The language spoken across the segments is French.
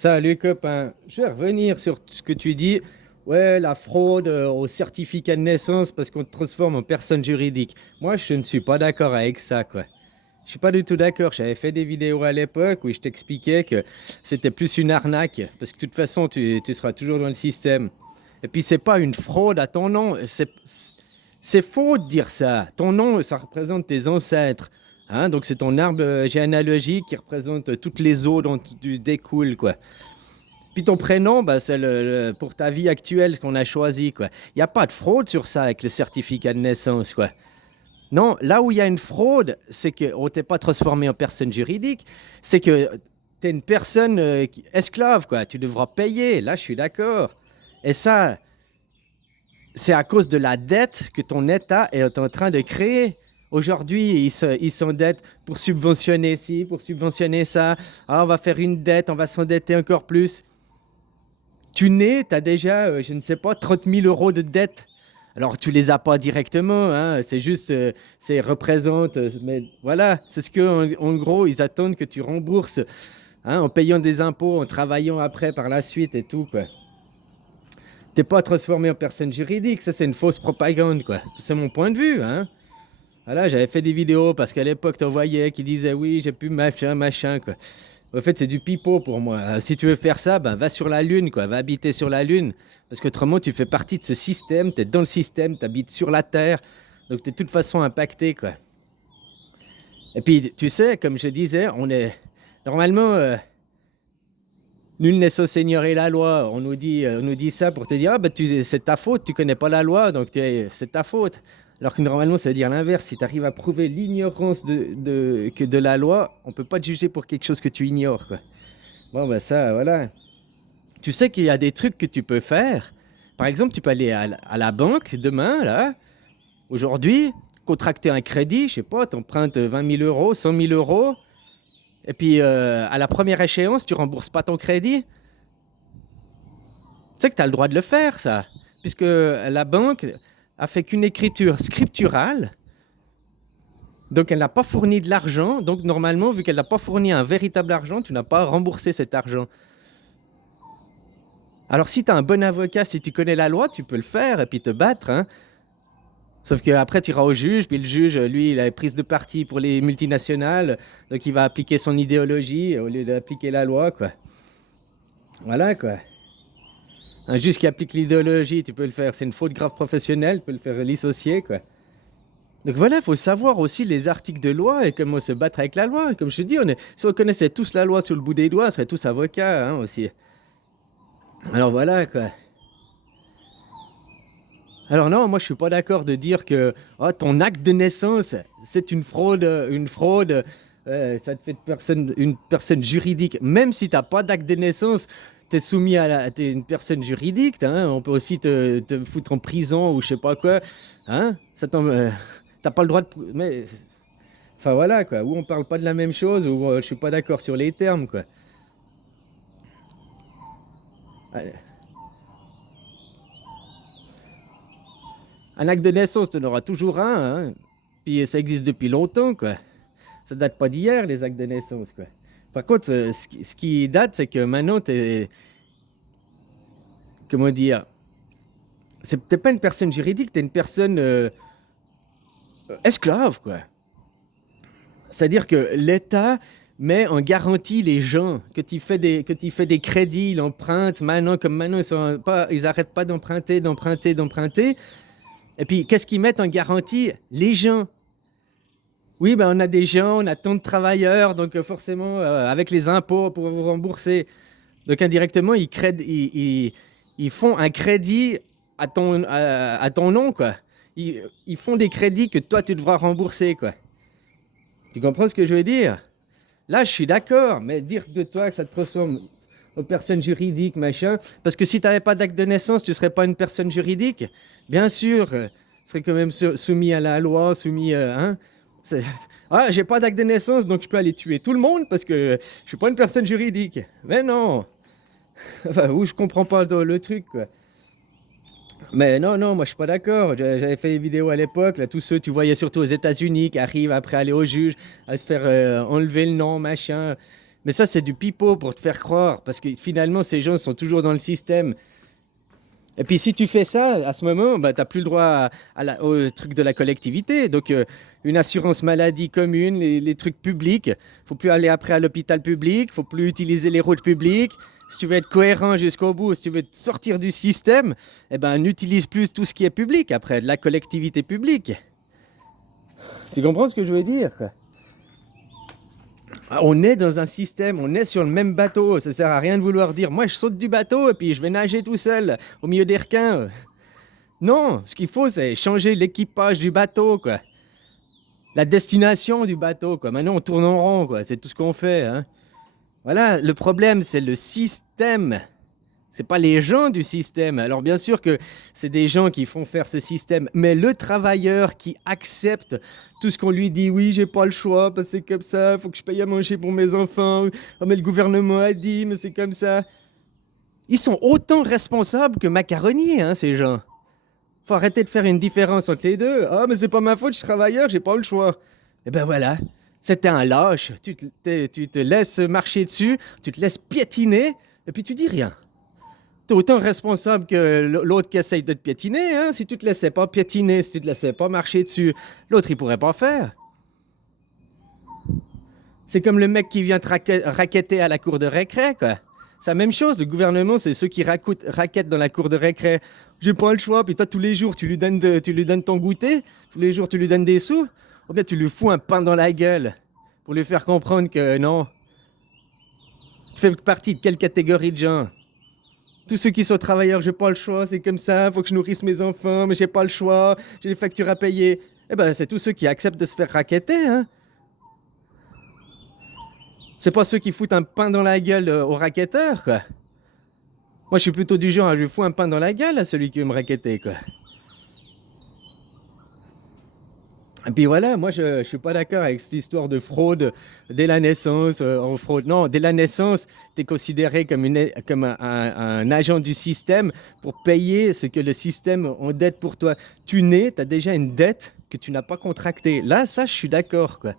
Salut copain, je vais revenir sur ce que tu dis. Ouais, la fraude au certificat de naissance parce qu'on te transforme en personne juridique. Moi, je ne suis pas d'accord avec ça, quoi. Je suis pas du tout d'accord. J'avais fait des vidéos à l'époque où je t'expliquais que c'était plus une arnaque parce que de toute façon, tu seras toujours dans le système. Et puis, c'est pas une fraude à ton nom. C'est faux de dire ça. Ton nom, ça représente tes ancêtres. Hein, donc, c'est ton arbre généalogique qui représente toutes les eaux dont tu découles, quoi. Puis ton prénom, bah, c'est pour ta vie actuelle ce qu'on a choisi, quoi. Il n'y a pas de fraude sur ça avec le certificat de naissance, quoi. Non, là où il y a une fraude, c'est qu'on ne t'est pas transformé en personne juridique, c'est que tu es une personne esclave, quoi. Tu devras payer, là je suis d'accord. Et ça, c'est à cause de la dette que ton État est en train de créer. Aujourd'hui, ils s'endettent pour subventionner ci, pour subventionner ça. Ah, on va faire une dette, on va s'endetter encore plus. Tu nais, tu as déjà, je ne sais pas, 30 000 euros de dette. Alors, tu les as pas directement, hein, c'est juste, c'est représente, mais voilà, c'est ce que, en gros, ils attendent que tu rembourses, hein, en payant des impôts, en travaillant après par la suite et tout, quoi. T'es pas transformé en personne juridique, ça c'est une fausse propagande, quoi. C'est mon point de vue, hein. Voilà, j'avais fait des vidéos parce qu'à l'époque, t'en voyais qui disaient oui, j'ai plus machin, machin, quoi. En fait, c'est du pipeau pour moi. Si tu veux faire ça, ben, va sur la Lune, quoi. Va habiter sur la Lune. Parce qu'autrement, tu fais partie de ce système, tu es dans le système, tu habites sur la Terre. Donc, tu es de toute façon impacté, quoi. Et puis, tu sais, comme je disais, on est. Normalement, nul n'est sans Seigneur et la loi. On nous dit ça pour te dire, ah, ben, c'est ta faute, tu connais pas la loi, donc c'est ta faute. Alors que normalement, ça veut dire l'inverse. Si tu arrives à prouver l'ignorance de la loi, on peut pas te juger pour quelque chose que tu ignores, quoi. Bon, ben ça, voilà. Tu sais qu'il y a des trucs que tu peux faire. Par exemple, tu peux aller à la banque demain, là, aujourd'hui, contracter un crédit, je sais pas, t'empruntes 20 000 euros, 100 000 euros, et puis à la première échéance, tu rembourses pas ton crédit. Tu sais que tu as le droit de le faire, ça, puisque la banque a fait qu'une écriture scripturale, donc elle n'a pas fourni de l'argent, donc normalement, vu qu'elle n'a pas fourni un véritable argent, tu n'as pas remboursé cet argent. Alors si tu as un bon avocat, si tu connais la loi, tu peux le faire et puis te battre, hein. Sauf qu'après, tu iras au juge, puis le juge, lui, il a prise de parti pour les multinationales, donc il va appliquer son idéologie au lieu d'appliquer la loi, quoi. Voilà, quoi. Un juge qui applique l'idéologie, tu peux le faire, c'est une faute grave professionnelle, tu peux le faire dissocier, quoi. Donc voilà, il faut savoir aussi les articles de loi et comment se battre avec la loi. Comme je te dis, si on connaissait tous la loi sur le bout des doigts, on serait tous avocats, hein, aussi. Alors voilà, quoi. Alors non, moi je suis pas d'accord de dire que oh, ton acte de naissance, c'est une fraude, ça te fait une personne juridique. Même si t'as pas d'acte de naissance, t'es une personne juridique, hein, on peut aussi te foutre en prison ou je sais pas quoi, hein. T'as pas le droit de, mais, enfin voilà quoi. Ou on parle pas de la même chose, ou je suis pas d'accord sur les termes quoi. Un acte de naissance, tu en auras toujours un, hein. Puis ça existe depuis longtemps, quoi. Ça date pas d'hier, les actes de naissance, quoi. Par contre, ce qui date, c'est que maintenant, t'es... Comment dire? T'es pas une personne juridique, t'es une personne esclave, quoi. C'est-à-dire que l'État met en garantie les gens, que tu fais des crédits, ils empruntent, maintenant, comme maintenant, ils arrêtent pas d'emprunter, d'emprunter, d'emprunter. Et puis, qu'est-ce qu'ils mettent en garantie? Les gens. Oui, ben, on a des gens, on a tant de travailleurs, donc forcément, avec les impôts pour vous rembourser. Donc indirectement, ils font un crédit à ton nom, quoi. Ils font des crédits que toi, tu devras rembourser, quoi. Tu comprends ce que je veux dire? Là, je suis d'accord, mais dire de toi que ça te transforme en personne juridique, machin, parce que si tu n'avais pas d'acte de naissance, tu ne serais pas une personne juridique. Bien sûr, tu serais quand même soumis à la loi, soumis, hein. Ah, j'ai pas d'acte de naissance, donc je peux aller tuer tout le monde parce que je suis pas une personne juridique. Mais non. Enfin, ou je comprends pas le truc, quoi. Mais non, non, moi je suis pas d'accord. J'avais fait des vidéos à l'époque, là, tous ceux, tu voyais surtout aux États-Unis, qui arrivent après aller au juge, à se faire enlever le nom, machin. Mais ça, c'est du pipeau pour te faire croire, parce que finalement, ces gens sont toujours dans le système. Et puis si tu fais ça, à ce moment, bah, tu n'as plus le droit au truc de la collectivité. Donc une assurance maladie commune, les trucs publics. Il ne faut plus aller après à l'hôpital public, il ne faut plus utiliser les routes publiques. Si tu veux être cohérent jusqu'au bout, si tu veux te sortir du système, eh ben, n'utilise plus tout ce qui est public après, de la collectivité publique. Tu comprends ce que je veux dire, quoi? On est dans un système, on est sur le même bateau. Ça sert à rien de vouloir dire moi je saute du bateau et puis je vais nager tout seul au milieu des requins. Non, ce qu'il faut c'est changer l'équipage du bateau, quoi. La destination du bateau, quoi. Maintenant on tourne en rond, quoi. C'est tout ce qu'on fait, hein. Voilà, le problème c'est le système. C'est pas les gens du système. Alors bien sûr que c'est des gens qui font faire ce système, mais le travailleur qui accepte tout ce qu'on lui dit, oui, j'ai pas le choix, parce que c'est comme ça, il faut que je paye à manger pour mes enfants, oh, mais le gouvernement a dit, mais c'est comme ça. Ils sont autant responsables que macaroniers, hein, ces gens. Faut arrêter de faire une différence entre les deux. Ah, mais c'est pas ma faute, je suis travailleur, j'ai pas le choix. Et ben voilà, c'était un lâche. Tu te laisses marcher dessus, tu te laisses piétiner, et puis tu dis rien. T'es autant responsable que l'autre qui essaye de te piétiner, hein. Si tu te laissais pas piétiner, si tu te laissais pas marcher dessus, l'autre il pourrait pas faire. C'est comme le mec qui vient te raqueter à la cour de récré, quoi. C'est la même chose, le gouvernement c'est ceux qui raquettent dans la cour de récré. J'ai pas le choix, puis toi tous les jours tu lui donnes ton goûter, tous les jours tu lui donnes des sous, ou bien tu lui fous un pain dans la gueule pour lui faire comprendre que non. Tu fais partie de quelle catégorie de gens? Tous ceux qui sont travailleurs, j'ai pas le choix, c'est comme ça, faut que je nourrisse mes enfants, mais j'ai pas le choix, j'ai des factures à payer. Eh ben, c'est tous ceux qui acceptent de se faire racketter, hein. C'est pas ceux qui foutent un pain dans la gueule aux racketteurs, quoi. Moi, je suis plutôt du genre à lui foutre un pain dans la gueule à celui qui veut me racketter, quoi. Et puis voilà, moi je suis pas d'accord avec cette histoire de fraude dès la naissance, en fraude. Non, dès la naissance, tu es considéré comme, un agent du système pour payer ce que le système endette pour toi. Tu nais, tu as déjà une dette que tu n'as pas contractée. Là, ça, je suis d'accord, quoi.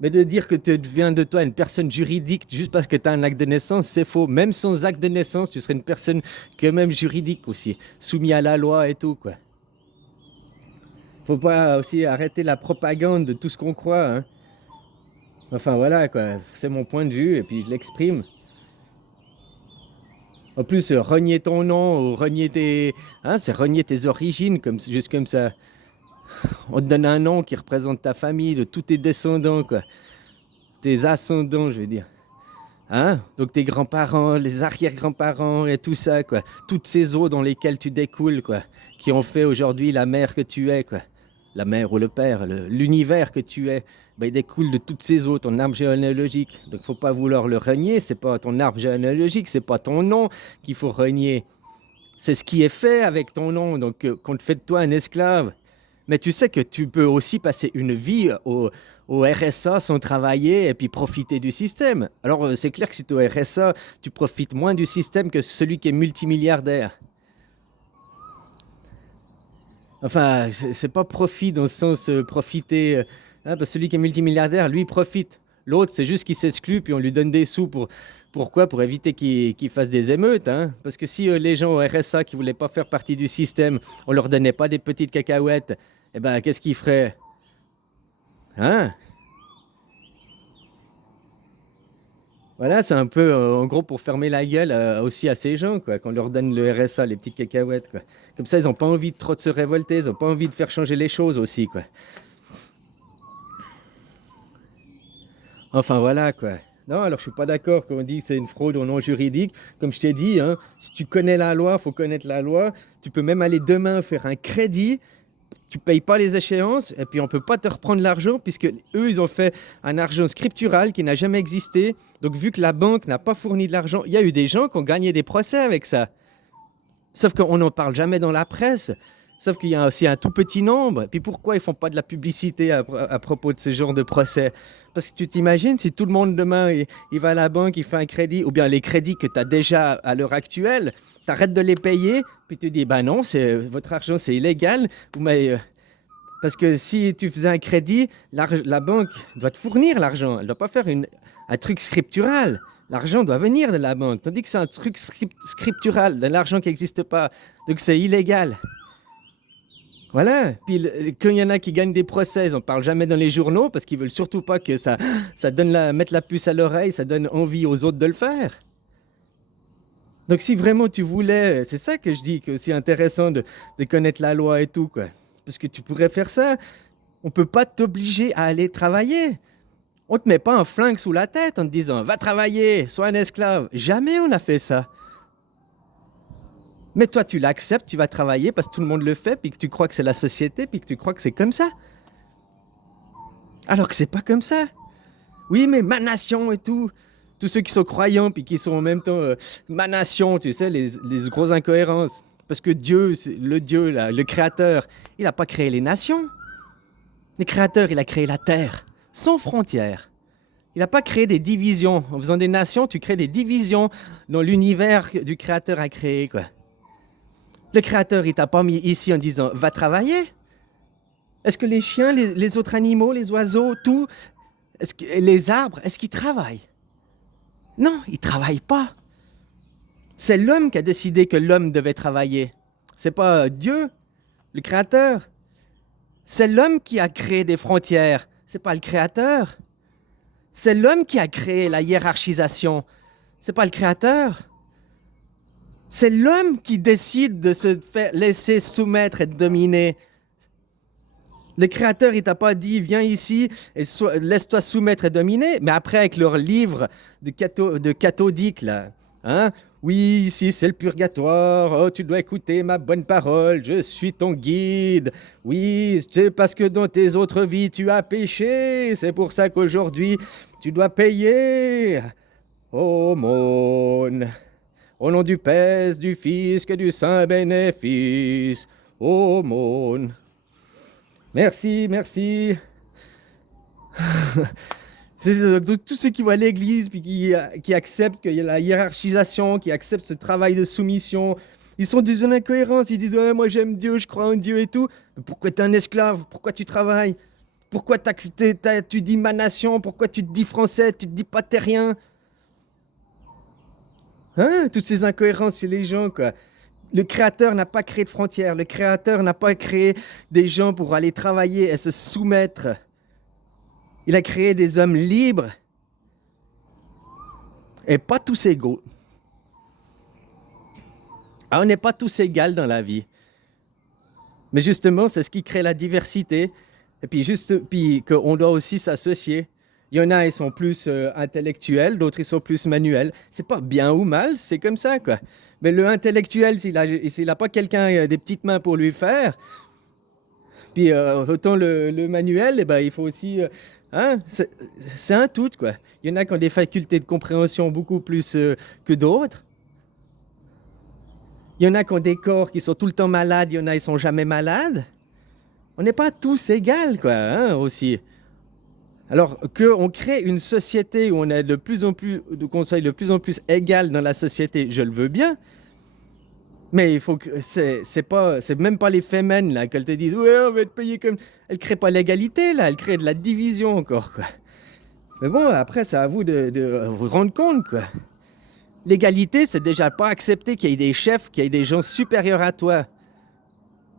Mais de dire que tu deviens de toi une personne juridique juste parce que tu as un acte de naissance, c'est faux. Même sans acte de naissance, tu serais une personne quand même juridique aussi, soumise à la loi et tout, quoi. Faut pas aussi arrêter la propagande de tout ce qu'on croit, hein. Enfin voilà, quoi, c'est mon point de vue et puis je l'exprime. En plus, renier ton nom ou renier tes... Hein, c'est renier tes origines, juste comme ça. On te donne un nom qui représente ta famille, de tous tes descendants, quoi. Tes ascendants, je veux dire. Hein? Donc tes grands-parents, les arrière-grands-parents et tout ça, quoi. Toutes ces eaux dans lesquelles tu découles, quoi. Qui ont fait aujourd'hui la mère que tu es, quoi. La mère ou le père, l'univers que tu es, ben, il découle de toutes ces eaux, ton arbre généalogique. Donc faut pas vouloir le renier, c'est pas ton arbre généalogique, c'est pas ton nom qu'il faut renier. C'est ce qui est fait avec ton nom, donc qu'on te fait de toi un esclave. Mais tu sais que tu peux aussi passer une vie au RSA sans travailler et puis profiter du système. Alors c'est clair que si tu es au RSA, tu profites moins du système que celui qui est multimilliardaire. Enfin, c'est pas profit dans le sens profiter. Hein, parce que celui qui est multimilliardaire, lui, profite. L'autre, c'est juste qu'il s'exclut, puis on lui donne des sous pourquoi? Pour éviter qu'il fasse des émeutes. Hein. Parce que si les gens au RSA qui voulaient pas faire partie du système, on leur donnait pas des petites cacahuètes, eh ben, qu'est-ce qu'ils feraient? Hein? Voilà, c'est un peu, en gros, pour fermer la gueule aussi à ces gens, quoi, qu'on leur donne le RSA, les petites cacahuètes, quoi. Comme ça, ils n'ont pas envie de trop de se révolter, ils n'ont pas envie de faire changer les choses aussi, quoi. Enfin, voilà, quoi. Non, alors je suis pas d'accord quand on dit que c'est une fraude au nom juridique. Comme je t'ai dit, hein, si tu connais la loi, il faut connaître la loi. Tu peux même aller demain faire un crédit. Tu payes pas les échéances et puis on peut pas te reprendre l'argent puisque eux ils ont fait un argent scriptural qui n'a jamais existé. Donc vu que la banque n'a pas fourni de l'argent, il y a eu des gens qui ont gagné des procès avec ça. Sauf qu'on n'en parle jamais dans la presse. Sauf qu'il y a aussi un tout petit nombre. Et puis pourquoi ils font pas de la publicité à propos de ce genre de procès? Parce que tu t'imagines si tout le monde demain il va à la banque, il fait un crédit, ou bien les crédits que tu as déjà à l'heure actuelle, tu arrêtes de les payer, puis tu dis ben non, votre argent c'est illégal. Mais, parce que si tu faisais un crédit, la banque doit te fournir l'argent. Elle ne doit pas faire un truc scriptural. L'argent doit venir de la banque, tandis que c'est un truc scriptural, de l'argent qui n'existe pas. Donc c'est illégal. Voilà. Puis quand il y en a qui gagnent des procès, on ne parle jamais dans les journaux parce qu'ils veulent surtout pas que ça donne mettre la puce à l'oreille, ça donne envie aux autres de le faire. Donc si vraiment tu voulais, c'est ça que je dis, que c'est intéressant de connaître la loi et tout, quoi. Parce que tu pourrais faire ça. On ne peut pas t'obliger à aller travailler. On ne te met pas un flingue sous la tête en te disant « Va travailler, sois un esclave ». Jamais on a fait ça. Mais toi, tu l'acceptes, tu vas travailler parce que tout le monde le fait, puis que tu crois que c'est la société, puis que tu crois que c'est comme ça. Alors que c'est pas comme ça. Oui, mais ma nation et tout. Tous ceux qui sont croyants, puis qui sont en même temps ma nation, tu sais, les grosses incohérences. Parce que Dieu, le Dieu, là, le Créateur, il n'a pas créé les nations. Le Créateur, il a créé la terre, sans frontières. Il n'a pas créé des divisions. En faisant des nations, tu crées des divisions dans l'univers que du Créateur a créé, quoi. Le Créateur, il t'a pas mis ici en disant « Va travailler ». Est-ce que les chiens, les autres animaux, les oiseaux, tout, les arbres, est-ce qu'ils travaillent? Non, ils ne travaillent pas. C'est l'homme qui a décidé que l'homme devait travailler. C'est pas Dieu, le Créateur. C'est l'homme qui a créé des frontières. C'est pas le Créateur. C'est l'homme qui a créé la hiérarchisation. C'est pas le Créateur. C'est l'homme qui décide de se faire laisser soumettre et dominer. Le Créateur, il t'a pas dit, viens ici et laisse-toi soumettre et dominer. Mais après, avec leur livre de cathodique, là, hein, oui, ici c'est le purgatoire, oh, tu dois écouter ma bonne parole, je suis ton guide. Oui, c'est parce que dans tes autres vies, tu as péché, c'est pour ça qu'aujourd'hui, tu dois payer aumône. Au nom du Père, du Fils et du Saint bénéfice, aumône. Merci, merci. C'est tous ceux qui vont à l'église puis qui acceptent qu'il y a la hiérarchisation, qui acceptent ce travail de soumission, ils sont dans une incohérence. Ils disent ouais, moi j'aime Dieu, je crois en Dieu et tout. Mais pourquoi tu es un esclave? Pourquoi tu travailles? Pourquoi tu dis ma nation? Pourquoi tu te dis français? Tu te dis pas terrien? Hein? Toutes ces incohérences chez les gens, quoi. Le Créateur n'a pas créé de frontières. Le Créateur n'a pas créé des gens pour aller travailler et se soumettre. Il a créé des hommes libres et pas tous égaux. Ah, on n'est pas tous égaux dans la vie. Mais justement, c'est ce qui crée la diversité. Et puis qu'on doit aussi s'associer. Il y en a, ils sont plus intellectuels, d'autres, ils sont plus manuels. C'est pas bien ou mal, c'est comme ça, quoi. Mais le intellectuel, s'il a pas quelqu'un, des petites mains pour lui faire, puis autant le manuel, eh ben, il faut aussi... hein, c'est un tout, quoi. Il y en a qui ont des facultés de compréhension beaucoup plus que d'autres. Il y en a qui ont des corps qui sont tout le temps malades, il y en a qui sont jamais malades. On n'est pas tous égaux, quoi, hein, aussi. Alors qu'on crée une société où on est de plus en plus, qu'on soit de plus en plus égal dans la société, je le veux bien. Mais il faut que c'est même pas les femmes là qu'elles te disent ouais on va te payer comme. Elles créent pas l'égalité là, elles créent de la division encore quoi. Mais bon après c'est à vous de vous rendre compte quoi. L'égalité c'est déjà pas accepter qu'il y ait des chefs, qu'il y ait des gens supérieurs à toi.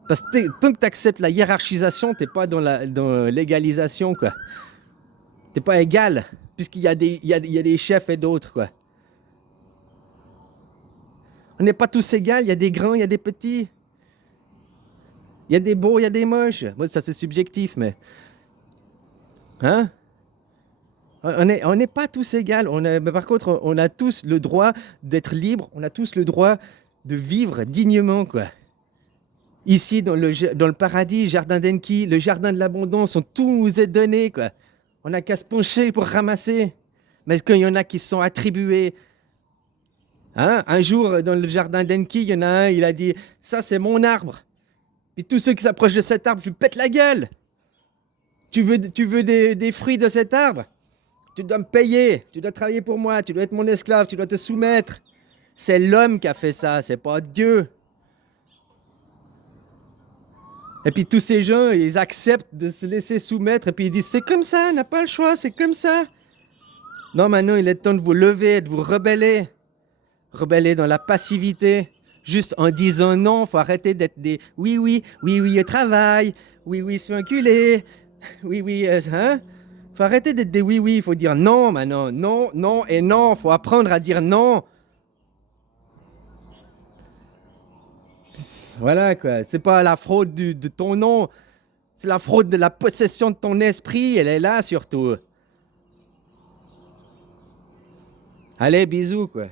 Parce que tant que tu acceptes la hiérarchisation, t'es pas dans l'égalisation quoi. T'es pas égal puisqu'il y a des chefs et d'autres quoi. On n'est pas tous égaux, il y a des grands, il y a des petits. Il y a des beaux, il y a des moches. Moi, ça c'est subjectif, mais... Hein? On n'est pas tous égaux. Mais par contre, on a tous le droit d'être libres. On a tous le droit de vivre dignement, quoi. Ici, dans le paradis, jardin d'Enki, le jardin de l'abondance, tout nous est donné, quoi. On n'a qu'à se pencher pour ramasser. Mais quand il y en a qui se sont attribués... Hein? Un jour, dans le jardin d'Enki, il y en a un, il a dit « Ça, c'est mon arbre. » Puis tous ceux qui s'approchent de cet arbre, je lui pète la gueule. Tu veux des fruits de cet arbre? Tu dois me payer, tu dois travailler pour moi, tu dois être mon esclave, tu dois te soumettre. C'est l'homme qui a fait ça, c'est pas Dieu. Et puis tous ces gens, ils acceptent de se laisser soumettre et puis ils disent « C'est comme ça, on n'a pas le choix, c'est comme ça. » Non, maintenant, il est temps de vous lever, de vous rebeller. Rebeller dans la passivité. Juste en disant non, faut arrêter d'être des oui, oui, oui, oui, travail. Oui, oui, se fait enculer. Oui, oui, hein? Faut arrêter d'être des oui, oui. Il faut dire non maintenant. Non, non et non. Faut apprendre à dire non. Voilà quoi. C'est pas la fraude de ton nom. C'est la fraude de la possession de ton esprit. Elle est là surtout. Allez, bisous quoi.